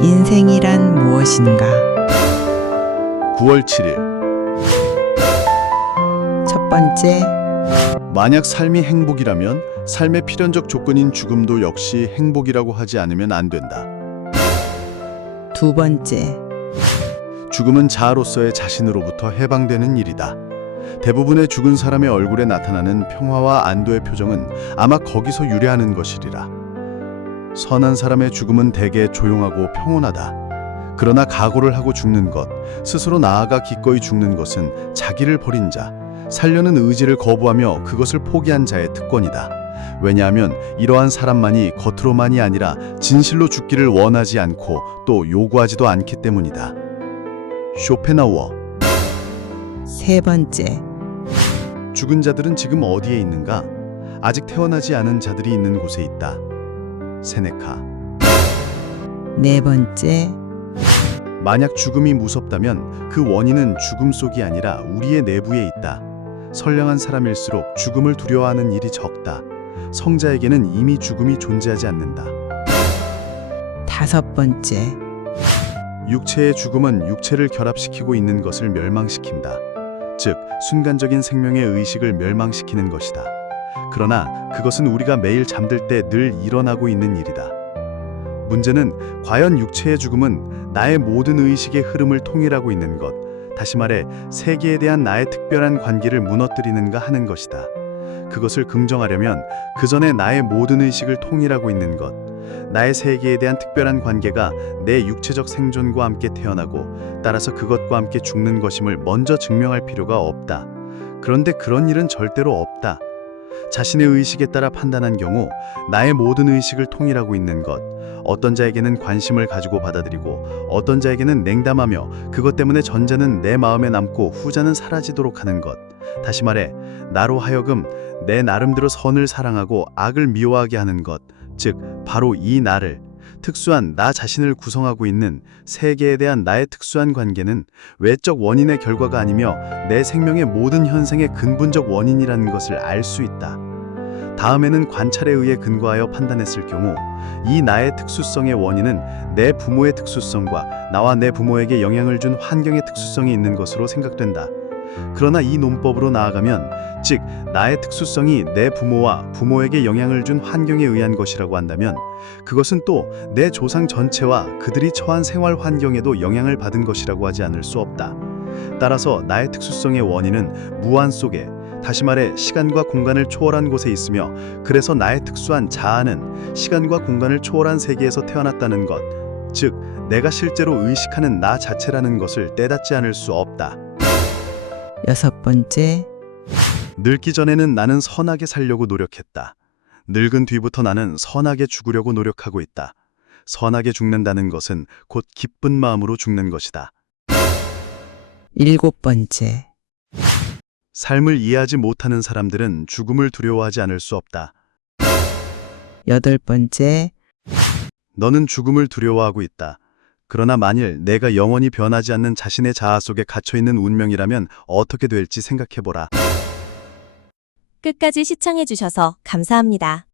인생이란 무엇인가? 9월 7일 첫 번째, 만약 삶이 행복이라면 삶의 필연적 조건인 죽음도 역시 행복이라고 하지 않으면 안 된다. 두 번째, 죽음은 자아로서의 자신으로부터 해방되는 일이다. 대부분의 죽은 사람의 얼굴에 나타나는 평화와 안도의 표정은 아마 거기서 유래하는 것이리라. 선한 사람의 죽음은 대개 조용하고 평온하다. 그러나 각오를 하고 죽는 것, 스스로 나아가 기꺼이 죽는 것은 자기를 버린 자, 살려는 의지를 거부하며 그것을 포기한 자의 특권이다. 왜냐하면 이러한 사람만이 겉으로만이 아니라 진실로 죽기를 원하지 않고 또 요구하지도 않기 때문이다. 쇼펜하우어 세 번째, 죽은 자들은 지금 어디에 있는가? 아직 태어나지 않은 자들이 있는 곳에 있다. 세네카 네 번째, 만약 죽음이 무섭다면 그 원인은 죽음 속이 아니라 우리의 내부에 있다. 선량한 사람일수록 죽음을 두려워하는 일이 적다. 성자에게는 이미 죽음이 존재하지 않는다. 다섯 번째, 육체의 죽음은 육체를 결합시키고 있는 것을 멸망시킨다. 즉, 순간적인 생명의 의식을 멸망시키는 것이다. 그러나 그것은 우리가 매일 잠들 때 늘 일어나고 있는 일이다. 문제는 과연 육체의 죽음은 나의 모든 의식의 흐름을 통일하고 있는 것, 다시 말해 세계에 대한 나의 특별한 관계를 무너뜨리는가 하는 것이다. 그것을 긍정하려면 그 전에 나의 모든 의식을 통일하고 있는 것, 나의 세계에 대한 특별한 관계가 내 육체적 생존과 함께 태어나고 따라서 그것과 함께 죽는 것임을 먼저 증명할 필요가 없다. 그런데 그런 일은 절대로 없다. 자신의 의식에 따라 판단한 경우 나의 모든 의식을 통일하고 있는 것, 어떤 자에게는 관심을 가지고 받아들이고 어떤 자에게는 냉담하며 그것 때문에 전자는 내 마음에 남고 후자는 사라지도록 하는 것. 다시 말해 나로 하여금 내 나름대로 선을 사랑하고 악을 미워하게 하는 것. 즉 바로 이 나를 특수한 나 자신을 구성하고 있는 세계에 대한 나의 특수한 관계는 외적 원인의 결과가 아니며 내 생명의 모든 현생의 근본적 원인이라는 것을 알 수 있다. 다음에는 관찰에 의해 근거하여 판단했을 경우 이 나의 특수성의 원인은 내 부모의 특수성과 나와 내 부모에게 영향을 준 환경의 특수성이 있는 것으로 생각된다. 그러나 이 논법으로 나아가면 즉 나의 특수성이 내 부모와 부모에게 영향을 준 환경에 의한 것이라고 한다면 그것은 또 내 조상 전체와 그들이 처한 생활 환경에도 영향을 받은 것이라고 하지 않을 수 없다. 따라서 나의 특수성의 원인은 무한 속에 다시 말해 시간과 공간을 초월한 곳에 있으며 그래서 나의 특수한 자아는 시간과 공간을 초월한 세계에서 태어났다는 것, 즉 내가 실제로 의식하는 나 자체라는 것을 떼닫지 않을 수 없다. 여섯 번째, 늙기 전에는 나는 선하게 살려고 노력했다. 늙은 뒤부터 나는 선하게 죽으려고 노력하고 있다. 선하게 죽는다는 것은 곧 기쁜 마음으로 죽는 것이다. 일곱 번째, 삶을 이해하지 못하는 사람들은 죽음을 두려워하지 않을 수 없다. 여덟 번째, 너는 죽음을 두려워하고 있다. 그러나 만일 내가 영원히 변하지 않는 자신의 자아 속에 갇혀 있는 운명이라면 어떻게 될지 생각해보라. 끝까지 시청해주셔서 감사합니다.